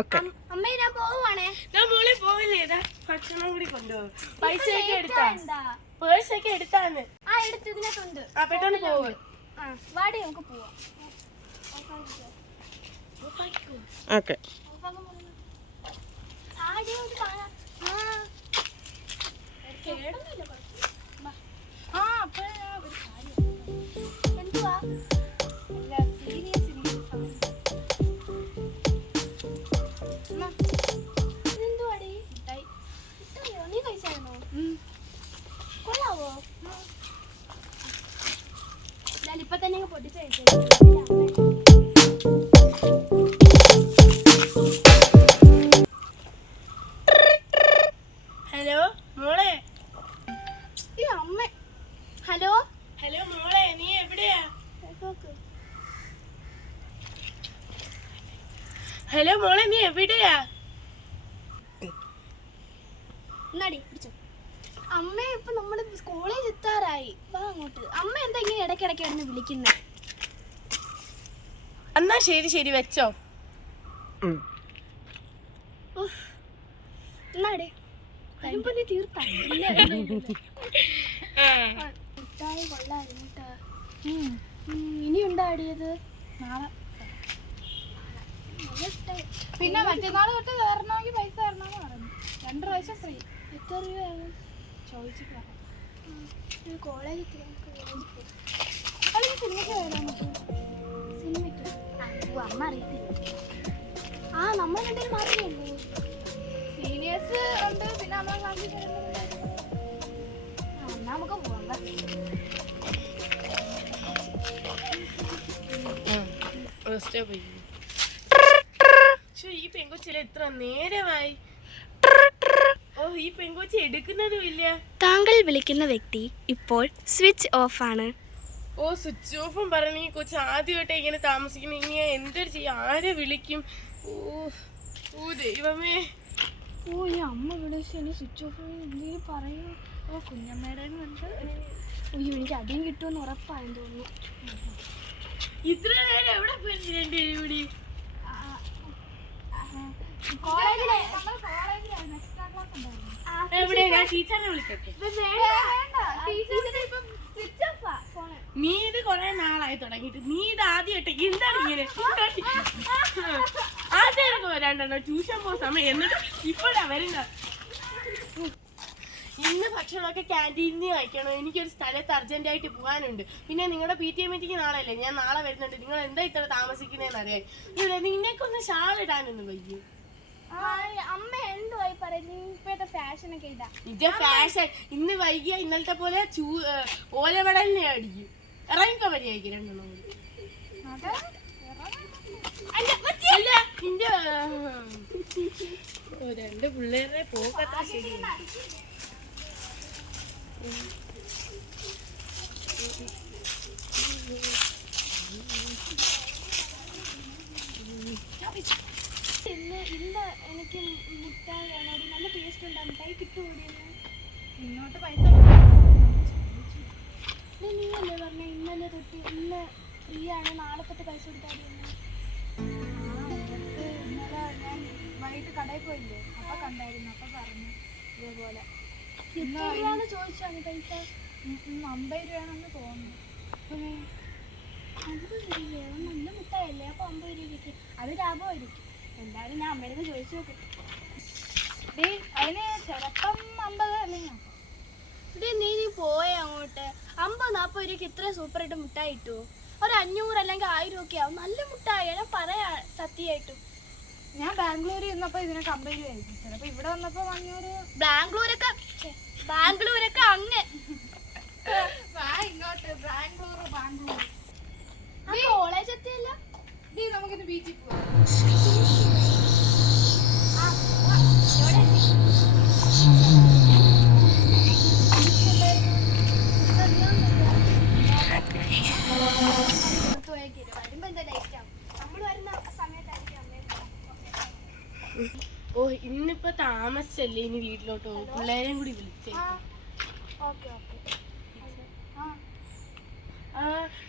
അമ്മ ഞാൻ പോവാണേ. ഞാൻ മോളെ പോവില്ലേതാ ഭക്ഷണം കൂടി കൊണ്ടുപോകും. പൈസയൊക്കെ എടുത്താ പേഴ്സൊക്കെ എടുത്താന്ന്. ഇതിനകത്തുണ്ട്. പെട്ടെന്ന് പോവും. വാടി നമുക്ക് പോവാം. ഓക്കെ എന്തുവാ നീ കഴിച്ചായിരുന്നോ? കൊള്ളാവോ? ഇപ്പൊ തന്നെ പൊട്ടിച്ച് കഴിച്ചു. ഹലോ മോളെ. അമ്മ. ഹലോ ഹലോ മോളെ, നീ എവിടെയാ? ഹലോ മോളെ, നീ എവിടെയാ? എന്നാടി പിടിച്ചോ. അമ്മ ഇപ്പൊ നമ്മള് കോളേജ് എത്താറായി. വാ അങ്ങോട്ട്. അമ്മ എന്താ ഇങ്ങനെ ഇടയ്ക്കിടയ്ക്ക് ആയിരുന്നു വിളിക്കുന്നത്? എന്നാ ശരി ശരി വെച്ചോ. എന്നാടേ കരിമ്പന്തി തീർത്താ മിഠായി കൊള്ളായിരുന്നു കേട്ടാ. ഇനി ഉണ്ടാടിയത് നാളെ. പിന്നെ മറ്റന്നാൾ തൊട്ട് കയറണമെങ്കിൽ പൈസ തരണമെന്ന് പറഞ്ഞു. 2 പ്രാവശ്യം ഫ്രീ. എത്ര രൂപയാകും ചോദിച്ചിട്ട് കോളേജിൽ സിനിമയ്ക്ക് വരാൻ പറ്റും. സിനിമയ്ക്ക് അമ്മ അറിയത്തില്ല. നമ്മൾ രണ്ടുപേരും മാത്രമേ ഉള്ളൂ. സീനിയേഴ്സ് ഉണ്ട്, പിന്നെ നമ്മളെ ക്ലാസ്സിൽ നമുക്ക് പോവാം. ഈ പെങ്കൊച്ചിൽ എത്ര നേരമായി? ഈ പെങ്കൊച്ചി എടുക്കുന്നതും ഇല്ല. താങ്കൾ വിളിക്കുന്ന വ്യക്തി ഇപ്പോൾ സ്വിച്ച് ഓഫ് ആണ്. സ്വിച്ച് ഓഫും പറഞ്ഞു. ഈ കൊച്ചു ആദ്യമായിട്ട് ഇങ്ങനെ താമസിക്കുന്നു. ഇനി എന്തൊരു ചെയ്യും? ആരെ വിളിക്കും? ദൈവമേ. ഈ അമ്മ വിളിച്ച് എന്നെ സ്വിച്ച് ഓഫ് എന്തെങ്കിലും പറയൂ. കുഞ്ഞമ്മയുടെ എനിക്ക് അടിയും കിട്ടുമെന്ന് ഉറപ്പായെന്ന് തോന്നുന്നു. ഇത്ര നേരം എവിടെ പോയി രണ്ടുപേരും കൂടി? എവിടെ? ഞാൻ ടീച്ചറിനെ വിളിക്കട്ടെ. നീ ഇത് കൊറേ നാളായി തുടങ്ങിയിട്ട്. നീ ഇത് ആദ്യമായിട്ട് എന്താണ് ഇങ്ങനെ? ആദ്യം വരാണ്ടോ ട്യൂഷൻ പോകുന്ന സമയം, എന്നിട്ട് ഇപ്പോഴാ വരുന്ന. ഇന്ന് ഭക്ഷണമൊക്കെ ക്യാൻറ്റീനിൽ കഴിക്കണം. എനിക്കൊരു സ്ഥലത്ത് അർജന്റായിട്ട് പോകാനുണ്ട്. പിന്നെ നിങ്ങളുടെ PTA മീറ്റിംഗ് നാളെയല്ലേ? ഞാൻ നാളെ വരുന്നുണ്ട്. നിങ്ങൾ എന്താ ഇത്ര താമസിക്കുന്നതെന്ന് അറിയാം. നിങ്ങൾക്കൊന്ന് ഷാൾ ഇടാനൊന്നും വയ്യോ? അമ്മ എന്തുവായി പറയുന്നത്? ഇപ്പോഴത്തെ ഫാഷനൊക്കെ ഇടാ. ഇത് ഫാഷൻ. ഇന്ന് വൈകിയ ഇന്നലത്തെ പോലെ ഓലവടലിനെ അടിക്കും. ഇറങ്ങിക്കോ മര്യാദയ്ക്ക് രണ്ടെണ്ണം കൂടി. രണ്ട് പിള്ളേരെ പോക്കത്ര ശരിയാണ്. ഇന്ന് എനിക്ക് മുട്ടായി വേണം. നല്ല ടേസ്റ്റ് ഉണ്ടാകും. മുട്ടായി കിട്ടുകൂടിയെന്ന് ഇങ്ങോട്ട് പൈസ നീയല്ലേ പറഞ്ഞ ഇന്നലെ തൊട്ട് ഇന്ന് ഫ്രീ ആണ്, നാളെ തൊട്ട് പൈസ കൊടുത്താൽ ഇന്നലെ ഞാൻ വൈകിട്ട് കടയിൽ പോയില്ലേ, അപ്പൊ കണ്ടായിരുന്നു. അപ്പൊ പറഞ്ഞു ഇതേപോലെ എത്രയാന്ന് ചോദിച്ചാണ് പൈസ. 50 രൂപയാണെന്ന് തോന്നുന്നു. 50 രൂപയോ? നല്ല മുട്ടായല്ലേ? അപ്പൊ 50 രൂപയ്ക്ക് അത് ലാഭമായിരിക്കും. എന്തായാലും ഞാൻ അമ്മയുടെ ചോദിച്ചു നോക്കും. അതിന് ചിലപ്പം 50 അല്ലെങ്കിൽ നീ പോയ അങ്ങോട്ട് 50-40 രൂപയ്ക്ക് ഇത്രയും സൂപ്പറായിട്ട് മുട്ടായി കിട്ടുമോ? ഒരു 500 അല്ലെങ്കിൽ 1000 ഒക്കെ ആവും. നല്ല മുട്ടായി. ഞാൻ പറയാ സത്യമായിട്ടും. ഞാൻ ബാംഗ്ലൂരിൽ നിന്നപ്പോ ഇതിനൊക്കെ 50 രൂപയായിരിക്കും. ചിലപ്പോ ഇവിടെ വന്നപ്പോ 500. ബാംഗ്ലൂരൊക്കെ അങ്ങ് ഇങ്ങോട്ട് ബാംഗ്ലൂർ കോളേജ് എത്തിയല്ല. നമുക്കിന്ന് ബീച്ചിൽ പോവാം. ഇന്നിപ്പോ താമസിച്ചല്ലേ ഇനി വീട്ടിലോട്ട് പോകും. പിള്ളേരെയും കൂടി വിളിച്ചേ.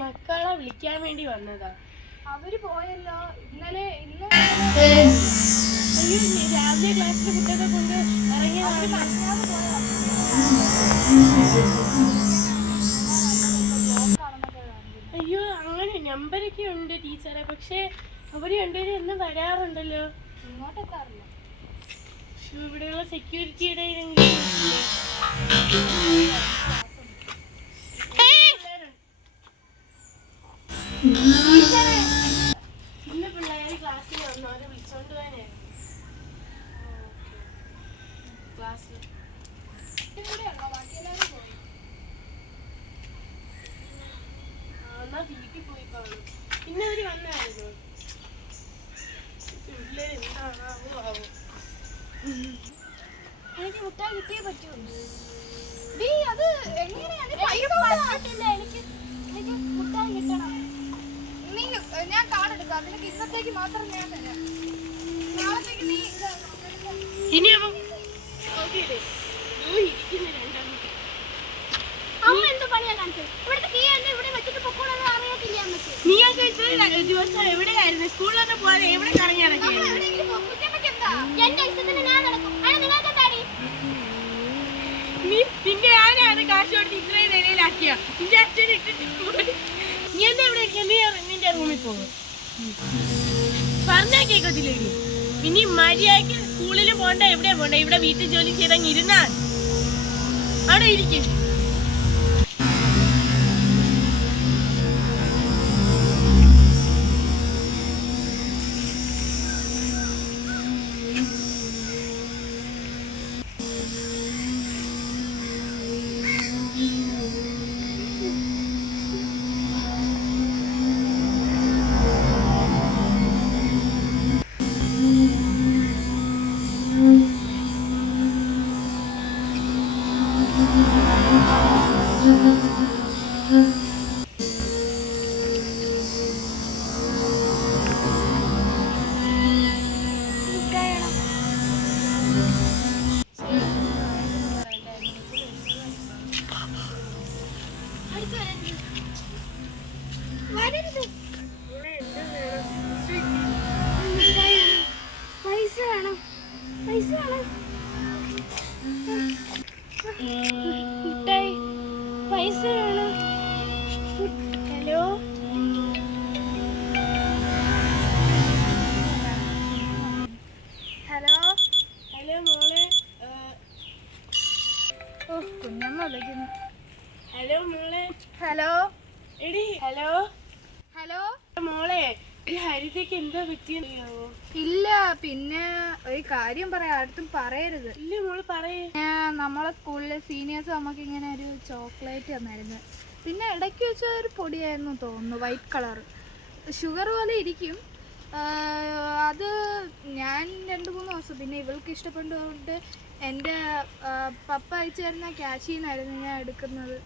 മക്കളെ വിളിക്കാൻ വേണ്ടി വന്നതാ. അവര് പോയല്ലോ ഇന്നലെ. ക്ലാസ്സിൽ കുട്ടിയൊക്കെ കൊണ്ട് ഇറങ്ങിയതാണ്. അയ്യോ അങ്ങനെ നമ്പരൊക്കെ ഉണ്ട് ടീച്ചറെ, പക്ഷെ അവര് രണ്ടുപേരും എന്നും വരാറുണ്ടല്ലോ. ഇങ്ങോട്ടെത്താറില്ല. ഇവിടെയുള്ള സെക്യൂരിറ്റിയുടെ ഇന്ന് പിള്ളേർ ക്ലാസ്സിൽ വന്നു, അവരെ വിളിച്ചോണ്ട് പോകാനായിരുന്നു ക്ലാസ്സിൽ. എന്നാ വീട്ടിൽ പോയി കാണും. പിന്നെ അവര് വന്നായിരുന്നു. പിള്ളേർ എന്താണാവോ ആവോ. എനിക്ക് മുട്ടായി കിട്ടിയേ പറ്റൂ. അത് എങ്ങനെയാണ് എനിക്ക് മുട്ടായി കിട്ടണം. നീ ഞാൻ കാർഡ് എടുക്കാം, നിനക്ക് ഇന്നത്തേക്ക് മാത്രം ഞാൻ തരാം. നാളത്തേക്ക് നീ ഇനി അവൻ നോക്കിയില്ലേ ഇരിക്കുന്ന രണ്ടെണ്ണം. അമ്മ എന്ത് പണിയാ കാണിച്ചത്? ഇവിടുത്തെ കീ എന്നെ ഇവിടെ വെച്ചിട്ട് പൊക്കോളെന്ന് അറിയത്തില്ല അമ്മക്ക്. നീയൊക്കെ ഇത്ര ദിവസം എവിടെയായിരുന്നു? സ്കൂളിലൊന്നും പോകാതെ എവിടെ കറങ്ങി നടക്കുകയായിരുന്നു? എന്റെ ഇഷ്ടത്തിന് ഞാൻ നടക്കും. അത് നിങ്ങൾക്ക് എന്താടി? നീ നിന്റെ ആരാണ് കാശ് കൊടുത്ത് ഇത്രയും നിലയിലാക്കിയ? നിന്റെ അച്ഛൻ ഇട്ടിട്ട് പോയി. നീ എന്താ ഇവിടെ നിന്റെ റൂമിൽ പോകും? പറഞ്ഞാ കേക്കത്തില്ലേ? ഇനി മര്യാദയ്ക്ക് സ്കൂളിൽ പോണ്ട, എവിടെയാ പോണ്ട? ഇവിടെ വീട്ടിൽ ജോലി ചെയ്തങ്ങ് ഇരുന്നാൽ അവിടെ ഇരിക്കും. പൈസ വേണം, പൈസ വേണം. മുട്ടായി, പൈസ വേണം. Hello hello. ഹലോ മോളെ. ഓ കുഞ്ഞമ്മ വിളിക്കുന്നു. ഹലോ മോളെ. ഹലോ. എടി ഹലോ. ഹലോ മോളെ, ഈ ഹരിതയ്ക്ക് എന്താ പറ്റിയോ? ഇല്ല, പിന്നെ ഒരു കാര്യം പറയാം, അടുത്തും പറയരുത്. ഇല്ല മോള് പറയേ. നമ്മളെ സ്കൂളിലെ സീനിയേഴ്സ് നമുക്ക് ഇങ്ങനെ ഒരു ചോക്ലേറ്റ് തന്നായിരുന്നു. പിന്നെ ഇടയ്ക്ക് വെച്ച ഒരു പൊടിയായിരുന്നു തോന്നുന്നു, വൈറ്റ് കളർ, ഷുഗർ പോലെ ഇരിക്കും. അത് ഞാൻ 2-3 ദിവസം, പിന്നെ ഇവൾക്ക് ഇഷ്ടപ്പെട്ടതുകൊണ്ട് എൻ്റെ പപ്പ അയച്ചു തരുന്ന ക്യാഷിൽ നിന്നായിരുന്നു ഞാൻ എടുക്കുന്നത്.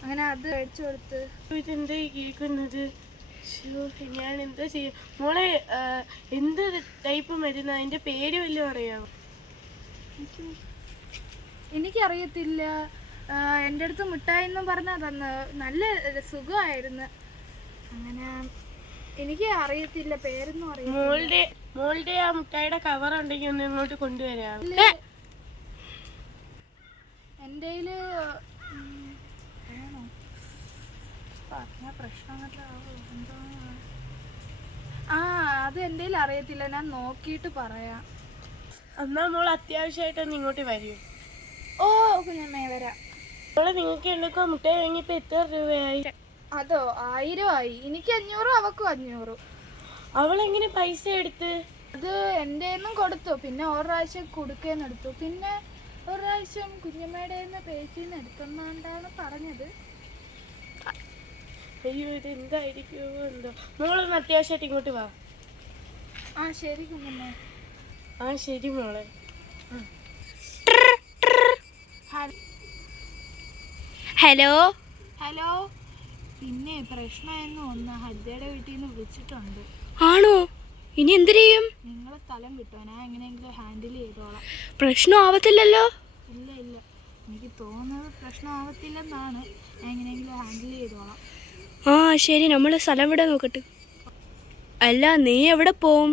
അങ്ങനെ അത് മേടിച്ചു കൊടുത്ത്. ഇതെന്താ കേൾക്കുന്നത്? ഞാൻ എന്താ ചെയ്യും മോളെ? എന്ത് ടൈപ്പ് മരുന്ന്? അതിന്റെ പേര് വല്ലതും അറിയാമോ? എനിക്കറിയത്തില്ല. എൻ്റെ അടുത്ത് മിഠായി എന്നും പറഞ്ഞാൽ തന്ന്, നല്ല സുഖമായിരുന്നു. അങ്ങനെ എനിക്ക് അറിയത്തില്ല, പേരൊന്നും അറിയില്ല. മോളുടെ ആ മുട്ടായിയുടെ കവർ ഉണ്ടെങ്കിൽ ഒന്ന് ഇങ്ങോട്ട് കൊണ്ടുവരാം. എൻ്റെ വേണോ പറഞ്ഞ പ്രശ്നം എന്തോ. അത് എൻ്റെ അറിയത്തില്ല, ഞാൻ നോക്കിയിട്ട് പറയാം. എന്നാ മോൾ അത്യാവശ്യമായിട്ടൊന്ന് ഇങ്ങോട്ട് വരൂ. ഓ കുഞ്ഞമ്മേ വരാം. മോളെ, നിങ്ങൾക്ക് എന്തൊക്കെ മുട്ടായി വാങ്ങിയപ്പോ എത്ര രൂപയായി? അതോ 1000 ആയി. എനിക്ക് 500, അവക്കും 500. അവളെങ്ങനെ പൈസ എടുത്ത്? അത് എൻ്റെ കൊടുത്തു, പിന്നെ ഒരു പ്രാവശ്യം കൊടുക്കേന്ന് എടുത്തു, പിന്നെ ഒരു പ്രാവശ്യം കുഞ്ഞമ്മയുടെ പേജിൽ നിന്ന് എടുത്തെന്നാണ്ടാണ് പറഞ്ഞത്. അയ്യോ, ഇത് എന്തായിരിക്കുമോ എന്തോ. മോളൊന്ന് അത്യാവശ്യമായിട്ട് ഇങ്ങോട്ട് വാ. ആ ശരി കുഞ്ഞമ്മേ. ആ ശരി മോളെ. Hello hello. പിന്നെ പ്രശ്നമായിരുന്നു, ഒന്ന് ഹരിതയുടെ വീട്ടിൽ നിന്ന് വിളിച്ചിട്ടുണ്ട്. ആണോ? ഇനി എന്ത് ചെയ്യും? നിങ്ങളെ സ്ഥലം കിട്ടുമോ? ഞാൻ എങ്ങനെയെങ്കിലും ഹാൻഡിൽ ചെയ്തോളാം. പ്രശ്നം ആവത്തില്ലല്ലോ? ഇല്ല ഇല്ല, എനിക്ക് തോന്നുന്നത് പ്രശ്നമാവത്തില്ലെന്നാണ്. ഞാൻ എങ്ങനെയെങ്കിലും ഹാൻഡിൽ ചെയ്തോളാം. ആ ശരി, നമ്മൾ സ്ഥലം വിടാൻ നോക്കട്ടെ. അല്ല, നീ എവിടെ പോവും?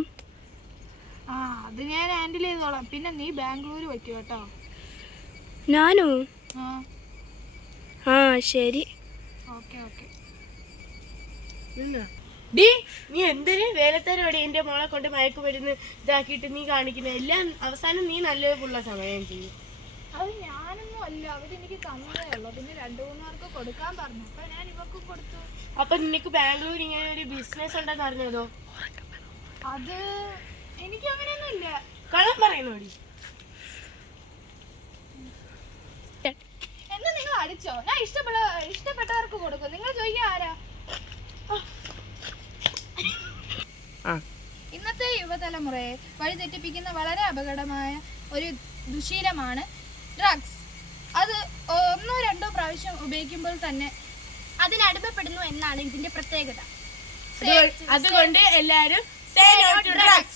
അത് അത് ഞാൻ ഹാൻഡിൽ ചെയ്തോളാം. പിന്നെ നീ ബാംഗ്ലൂർ വയ്ക്കും കേട്ടോ. ഞാനോ? ആ ആ ശരി. Okay okay. ഡി നീ എന്തിന് വേലത്തരോടെ എന്റെ മോളെ കൊണ്ട് മയക്കുമരുന്ന് ഇതാക്കിയിട്ട് നീ കാണിക്കുന്നത്? എല്ലാം അവസാനം നീ നല്ലതുള്ള സമയം ചെയ്യും. അത് ഞാനൊന്നും അല്ല, അവരെനിക്ക് തന്നതേ ഉള്ളൂ. പിന്നെ 2-3 പേർക്ക് കൊടുക്കാൻ പറഞ്ഞു, അപ്പൊ ഞാൻ ഇവക്കും കൊടുത്തു. അപ്പൊ നിനക്ക് ബാംഗ്ലൂർ ഇങ്ങനെ ഒരു ബിസിനസ് ഉണ്ടെന്ന് അറിഞ്ഞതോ? അത് എനിക്ക് അങ്ങനെയൊന്നും ഇല്ല. കള്ളം പറയുന്നോടി. എന്നാ നിങ്ങൾ അടിച്ചോ, ഞാൻ ഇഷ്ടപ്പെട്ടവർക്ക് കൊടുക്കും. നിങ്ങൾ ചോദിക്കാൻ ആരാ? ഇന്നത്തെ യുവതലമുറയെ വഴിതെറ്റിപ്പിക്കുന്ന വളരെ അപകടമായ ഒരു ദുശീലമാണ് ഡ്രഗ്സ്. അത് 1-2 പ്രാവശ്യം ഉപയോഗിക്കുമ്പോൾ തന്നെ അതിനടിമപ്പെടുന്നു എന്നാണ് ഇതിന്റെ പ്രത്യേകത. അതുകൊണ്ട് എല്ലാരും say no to drugs.